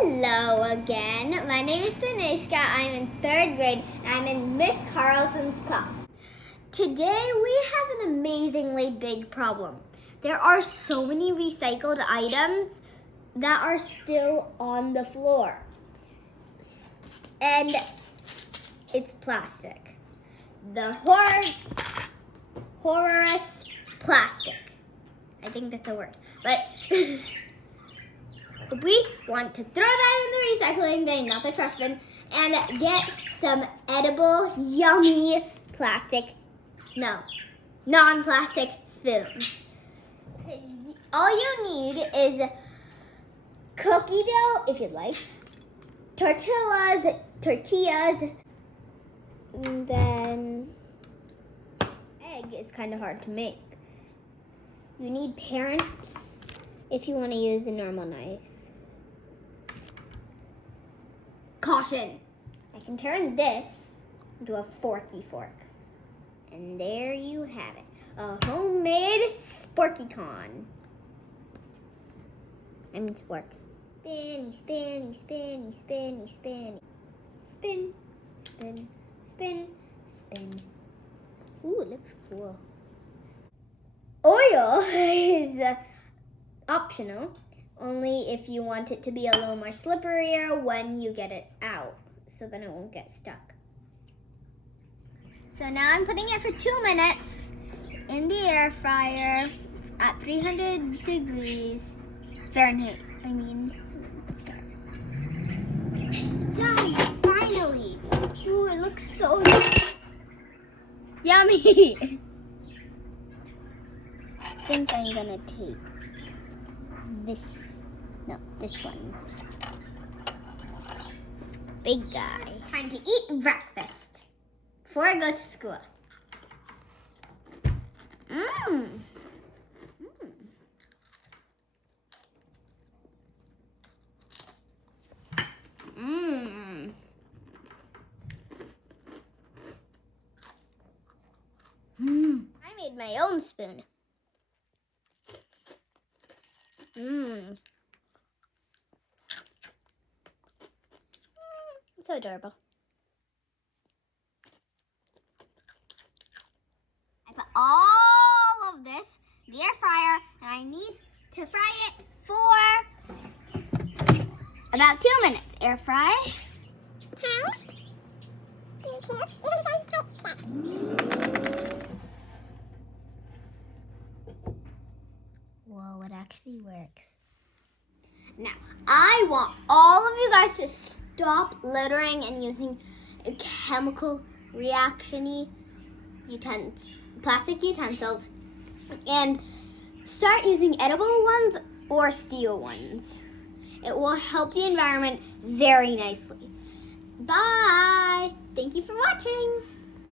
Hello again. My name is Tanishqa. I'm in 3rd grade and I'm in Miss Carlson's class. Today we have an amazingly big problem. There are so many recycled items that are still on the floor. And it's plastic. The horrorous plastic. I think that's a word. But we want to throw that in the recycling bin, not the trash bin, and get some edible, yummy non-plastic spoons. All you need is cookie dough, if you'd like, tortillas, and then egg is kind of hard to make. You need parents if you want to use a normal knife. Caution! I can turn this into a forky fork. And there you have it. A homemade sporky-con. I mean spork. Spinny, spinny, spinny, spinny, spinny. Spin, spin, spin, spin. Ooh, it looks cool. Oil is optional, only if you want it to be a little more slipperier when you get it out, so then it won't get stuck. So now I'm putting it for 2 minutes in the air fryer at 300 degrees Fahrenheit. It's done, finally. Ooh, it looks so yummy. I think I'm gonna take this one. Big guy. Time to eat breakfast before I go to school. I made my own spoon. It's so adorable. I put all of this in the air fryer, and I need to fry it for about 2 minutes. Air fry. Whoa, it actually works. Now, I want all of you guys to stop littering and using chemical reaction-y plastic utensils and start using edible ones or steel ones. It will help the environment very nicely. Bye! Thank you for watching.